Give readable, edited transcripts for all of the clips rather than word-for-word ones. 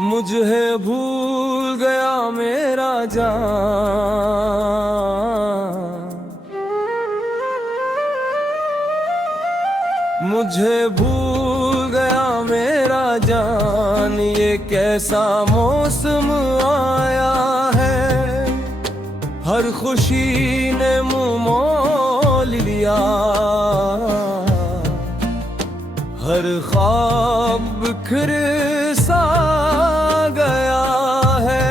मुझे भूल गया मेरा जान, मुझे भूल गया मेरा जान। ये कैसा मौसम आया है, हर खुशी ने मुँह मोल लिया, हर ख्वाब बिखर सा गया है।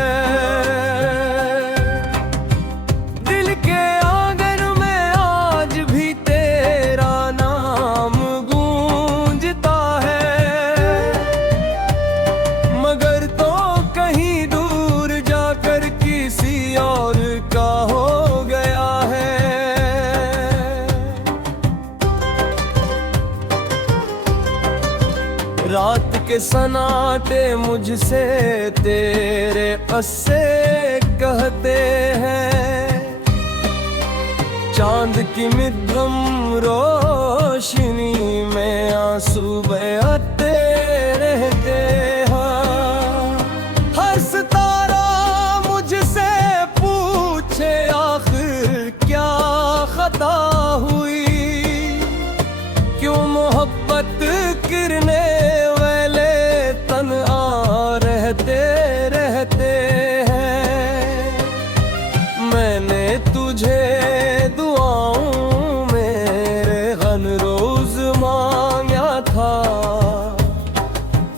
दिल के आंगन में आज भी तेरा नाम गूंजता है, मगर तो कहीं दूर जाकर किसी और का हो गया है। रात के सन्नाटे मुझसे तेरे अस्से कहते हैं, चांद की मध्यम रोशनी में आंसू बहते रहते हैं। हर सितारा मुझसे पूछे आखिर क्या खता हुई, क्यों मोहब्बत गिरने रहते हैं। मैंने तुझे दुआओं मेरे गन रोज मांगा था,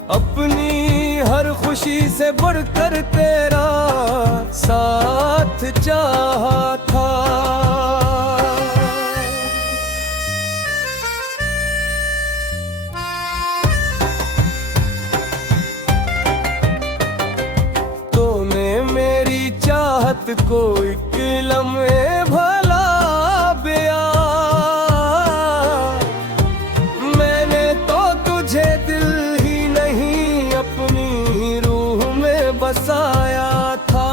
अपनी हर खुशी से बढ़कर तेरा साथ चाहा था। को एक लम्हे भला बिया, मैंने तो तुझे दिल ही नहीं अपनी रूह में बसाया था।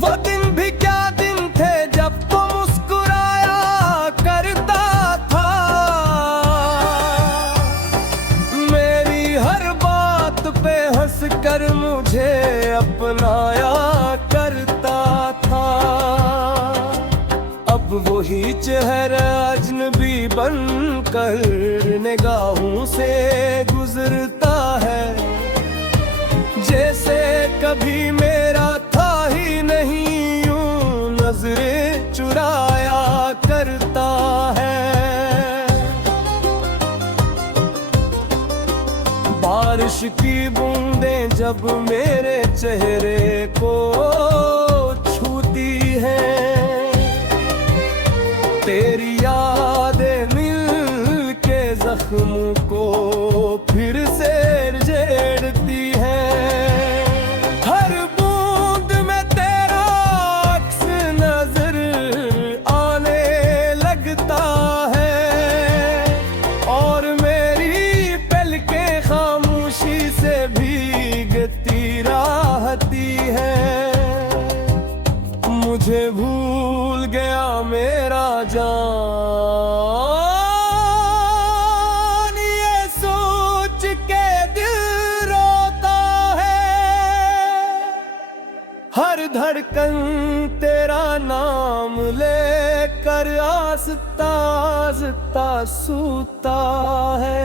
वो दिन भी क्या दिन थे जब तो मुस्कुराया करता था, मेरी हर बात पे हंस कर मुझे अपनाया करता था। अब वही चेहरा अजनबी बनकर निगाहों से गुजरता है, जैसे कभी मेरा था ही नहीं, यूं नजरें चुराया करता है। बारिश की बूंदें जब मेरे चेहरे को छूती हैं, तेरी यादें मिल के जख्म को फिर से छेड़ती हैं। हर बूंद में तेरा अक्स नजर आने लगता है, और मेरी पलकें खामोशी से भीगती रहती है। मुझे भूल गया मेरा जान, ये सोच के दिल रोता है, हर धड़कन तेरा नाम लेकर आस्ता आस्ता सूता है।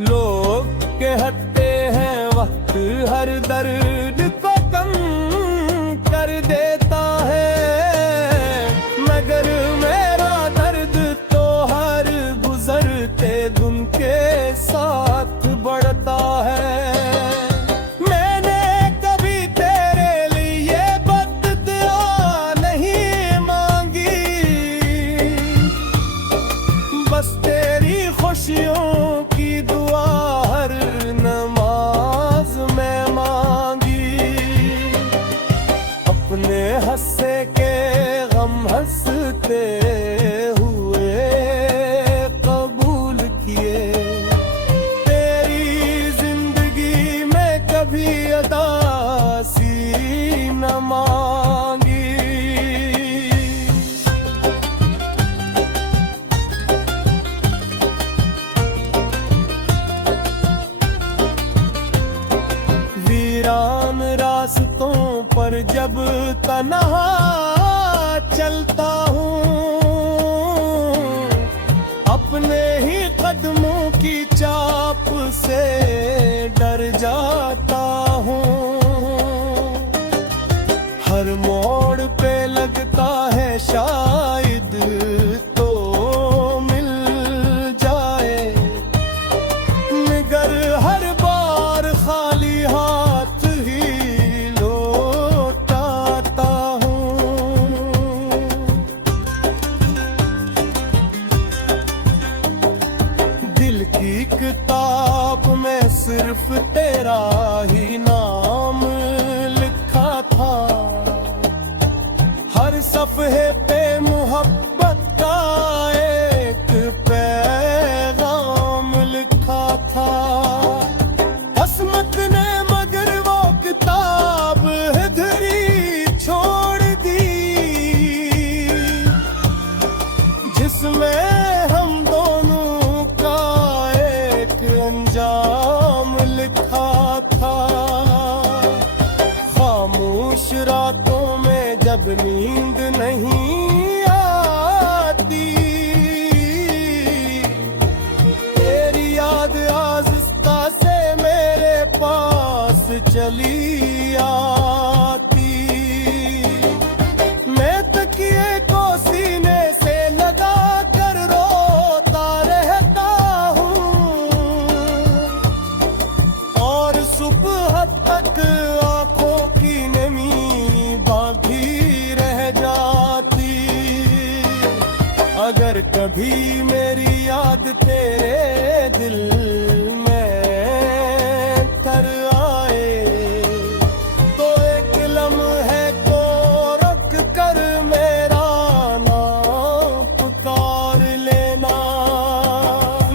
लोग कहते हैं वक्त हर दर्द को कम कर देता है, मगर मेरा दर्द तो हर गुजरते दिन के साथ बढ़ता है। मैंने कभी तेरे लिए बद्दुआ नहीं मांगी, बस तेरी खुशियों की दुआ हर नमाज में मांगी। जब तन्हा चलता हूँ, अपने ही कदमों की चाप से डर जाता हूँ। हर मोड़ पे लगता है शायद तो मिल जाए, मगर हर बार खाली हाथ ही लौटाता हूँ। दिल की किताब में सिर्फ तेरा ही नाम लिखा था, हर सफ़हे पे मोहब्बत का एक पैगाम लिखा था। किस्मत ने मगर वो किताब इधरी छोड़ दी, जिसमें हम दोनों का एक अंजाम लिखा था। खामोश रातों में जब नींद नहीं आती, तेरी याद आहिस्ता से मेरे पास चली आती। मैं तकिए को सीने से लगा कर रोता रहता हूँ, और सुबह तक आंखों की नमी बाकी रह जाती। अगर कभी मेरी याद तेरे दिल में तर आए, तो एक लम्हे को रख कर मेरा नाम पुकार लेना।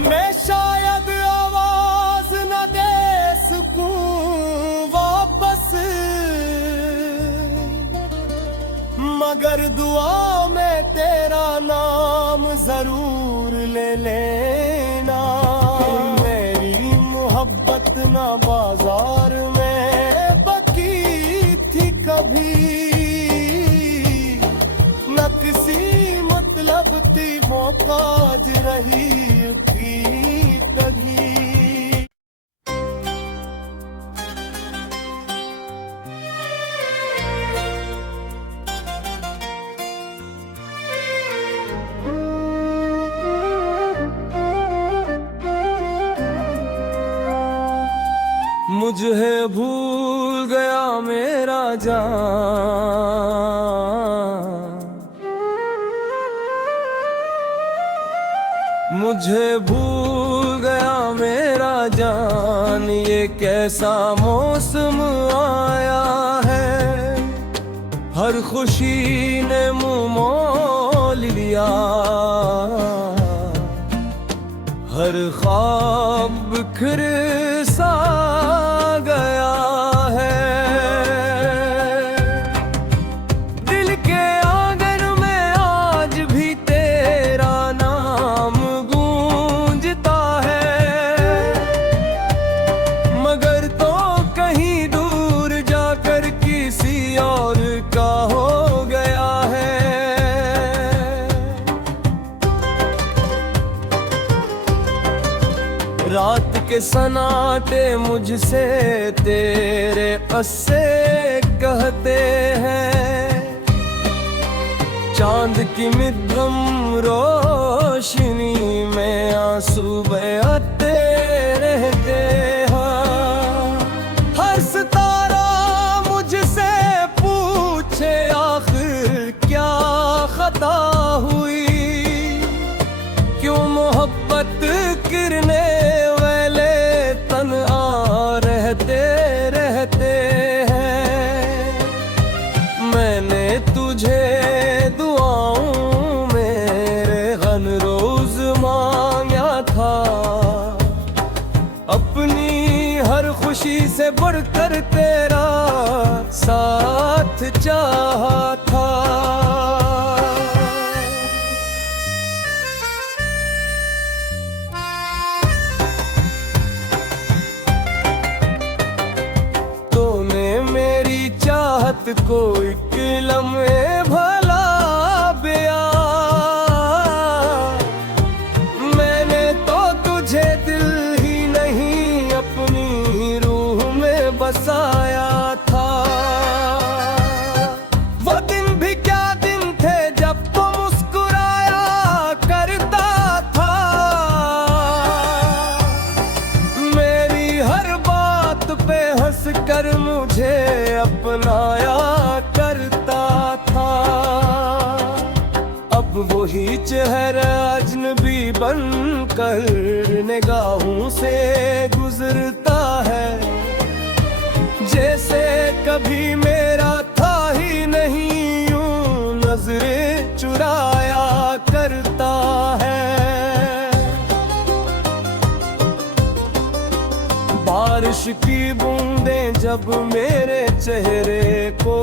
मैं शायद आवाज न दे सकूं वापस, मगर दुआ में तेरा नाम जरूर ले लेना। मेरी मोहब्बत ना बाजार में बकी थी कभी, न किसी मतलब थी मोहताज रही थी कभी। मुझे भूल गया मेरा जान, मुझे भूल गया मेरा जान, ये कैसा मौसम आया है। हर खुशी ने मुँह मोल लिया, हर ख्वाब बिखर सा गया है। दिल के आंगन में आज भी तेरा नाम गूंजता है, मगर तो कहीं दूर जाकर किसी और का हो गया है। रात के सन्नाटे मुझसे तेरे क़स्से कहते हैं, चांद की मध्यम रोशनी में आंसू बहते रहते हैं। हर सितारा मुझसे पूछे आखिर क्या खता हुई, क्यों मोहब्बत गिरने वाले तन्हा रहते रहते हैं। मैंने तुझे दुआओं में गन रोज मांगा था, अपनी हर खुशी से बढ़कर तेरा साथ चाहा था। तूने मेरी चाहत को एक लम्हे भला बयां। मैंने तो तुझे दिल ही नहीं अपनी रूह में बसाया था। वो दिन भी क्या दिन थे जब तो मुस्कुराया करता था। मेरी हर बात पे हंस कर मुझे अपनाया करता था। अब वही चेहरा अजनबी बनकर निगाहों से गुजरता है, जैसे कभी मेरा था ही नहीं, यूं नजरें चुराया करता है। बारिश की बूंदें जब मेरे चेहरे को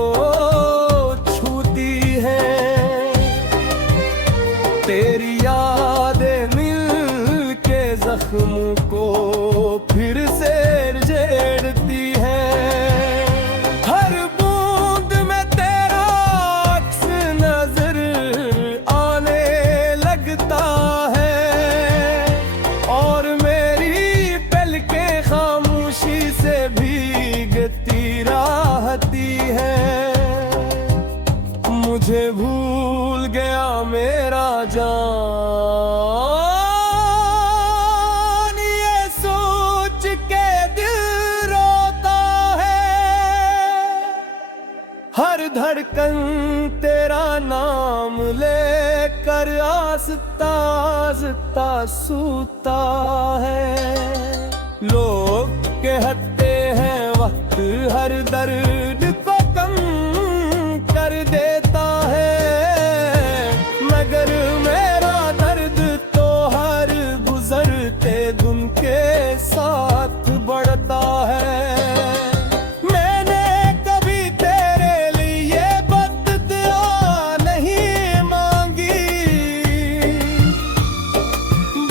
छूती हैं, तेरी यादें मिल के जख्म को फिर से छेड़ती हैं। हर बूंद में तेरा अक्स नजर आने लगता है, और मेरी पलकें खामोशी से भीगती रहती है। मुझे भूल गया मेरा जान, ये सोच के दिल रोता है। हर धड़कन तेरा नाम लेकर आस्ता आस्ता सूता है। लोग कहते हैं वक्त हर दर्द को कम कर देता है, मगर मेरा दर्द तो हर गुजरते दिन के साथ बढ़ता है। मैंने कभी तेरे लिए बद्दुआ नहीं मांगी,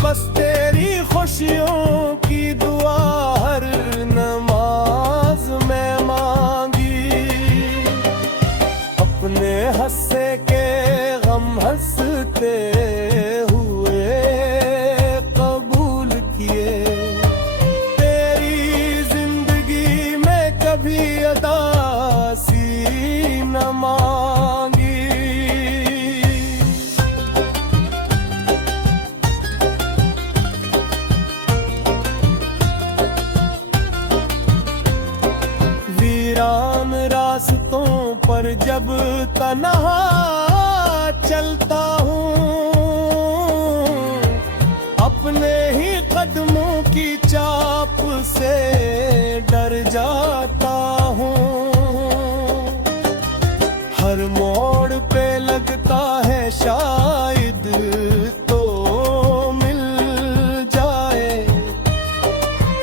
बस तेरी खुशियों की दुआ हर नमाज में मांगी। अपने हंसे के गम हंसते हुए कबूल किए, तेरी जिंदगी में कभी अदासी न मांगी। वीरान रास्तों पर जब तन्हा चलता हूँ, अपने ही कदमों की चाप से डर जाता हूँ। हर मोड़ पे लगता है शायद तो मिल जाए,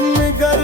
मगर